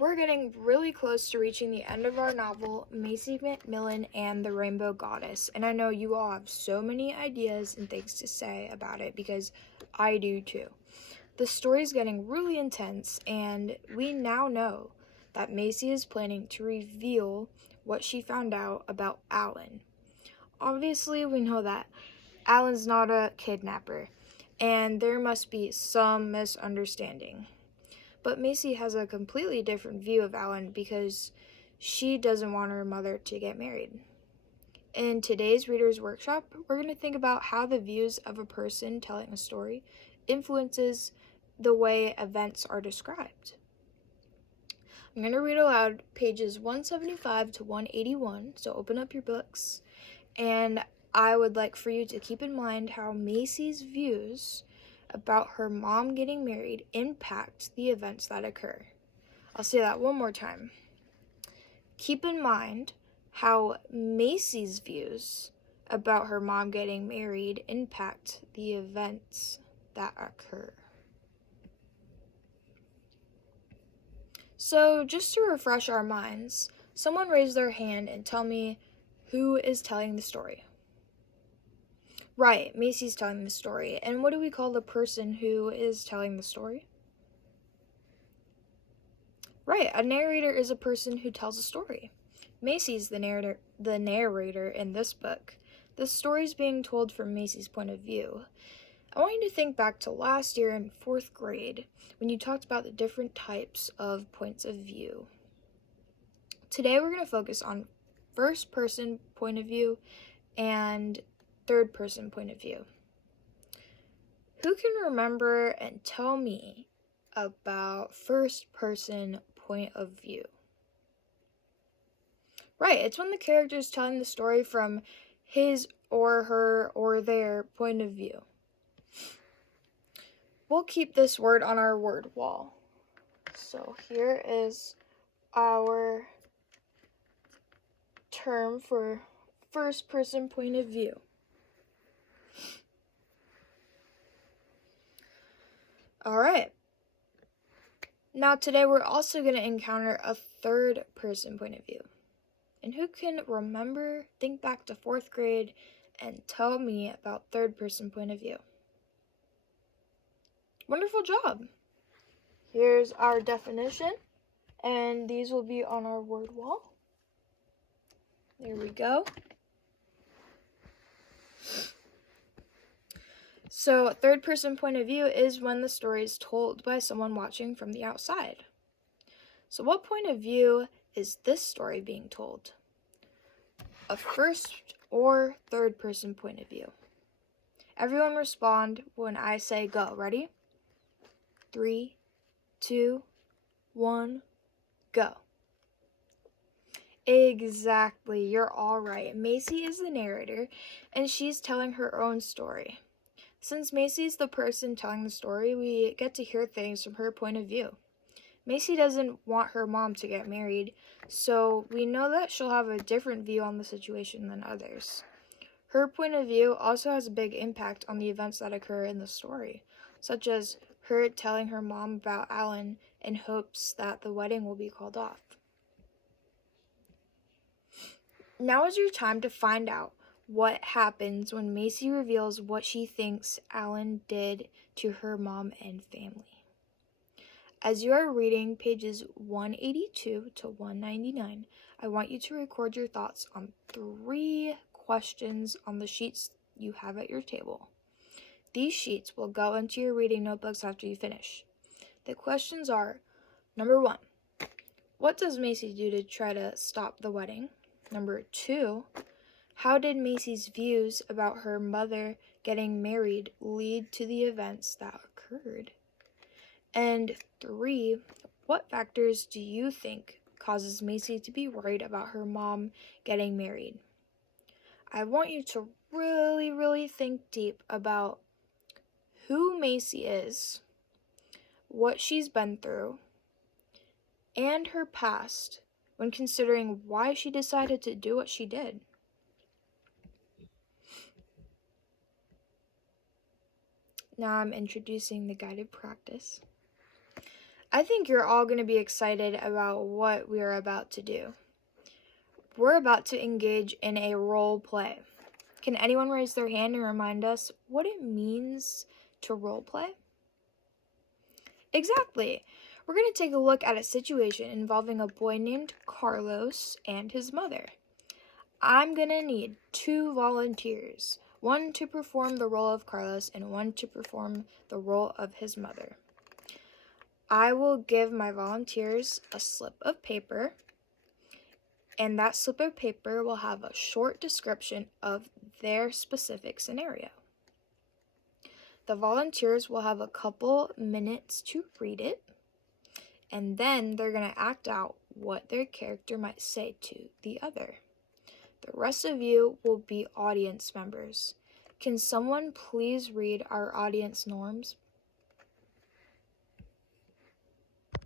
We're getting really close to reaching the end of our novel, Macy McMillan and the Rainbow Goddess, and I know you all have so many ideas and things to say about it because I do too. The story's getting really intense, and we now know that Macy is planning to reveal what she found out about Alan. Obviously, we know that Alan's not a kidnapper, and there must be some misunderstanding. But Macy has a completely different view of Alan because she doesn't want her mother to get married. In today's Reader's Workshop, we're going to think about how the views of a person telling a story influences the way events are described. I'm going to read aloud pages 175 to 181, so open up your books, and I would like for you to keep in mind how Macy's views about her mom getting married impact the events that occur. I'll say that one more time. Keep in mind how Macy's views about her mom getting married impact the events that occur. So, just to refresh our minds, someone raise their hand and tell me who is telling the story. Right, Macy's telling the story. And what do we call the person who is telling the story? Right, a narrator is a person who tells a story. Macy's the narrator in this book. The story's being told from Macy's point of view. I want you to think back to last year in 4th grade when you talked about the different types of points of view. Today we're going to focus on first person point of view and third person point of view. Who can remember and tell me about first person point of view? Right, it's when the character is telling the story from his or her or their point of view. We'll keep this word on our word wall. So here is our term for first person point of view. All right. Now today we're also going to encounter a third person point of view. And who can remember, think back to 4th grade, and tell me about third person point of view? Wonderful job. Here's our definition, and these will be on our word wall. There we go. So, third person point of view is when the story is told by someone watching from the outside. So, what point of view is this story being told? A first or third person point of view? Everyone respond when I say go. Ready? 3, 2, 1, go. Exactly, you're all right. Macy is the narrator, and she's telling her own story. Since Macy's the person telling the story, we get to hear things from her point of view. Macy doesn't want her mom to get married, so we know that she'll have a different view on the situation than others. Her point of view also has a big impact on the events that occur in the story, such as her telling her mom about Alan in hopes that the wedding will be called off. Now is your time to find out what happens when Macy reveals what she thinks Alan did to her mom and family. As you are reading pages 182 to 199, I want you to record your thoughts on 3 questions on the sheets you have at your table. These sheets will go into your reading notebooks after you finish. The questions are, number 1, what does Macy do to try to stop the wedding? Number 2, how did Macy's views about her mother getting married lead to the events that occurred? And 3, what factors do you think causes Macy to be worried about her mom getting married? I want you to really think deep about who Macy is, what she's been through, and her past when considering why she decided to do what she did. Now I'm introducing the guided practice. I think you're all going to be excited about what we are about to do. We're about to engage in a role play. Can anyone raise their hand and remind us what it means to role play? Exactly. We're going to take a look at a situation involving a boy named Carlos and his mother. I'm going to need 2 volunteers, one to perform the role of Carlos and one to perform the role of his mother. I will give my volunteers a slip of paper, and that slip of paper will have a short description of their specific scenario. The volunteers will have a couple minutes to read it, and then they're going to act out what their character might say to the other. The rest of you will be audience members. Can someone please read our audience norms?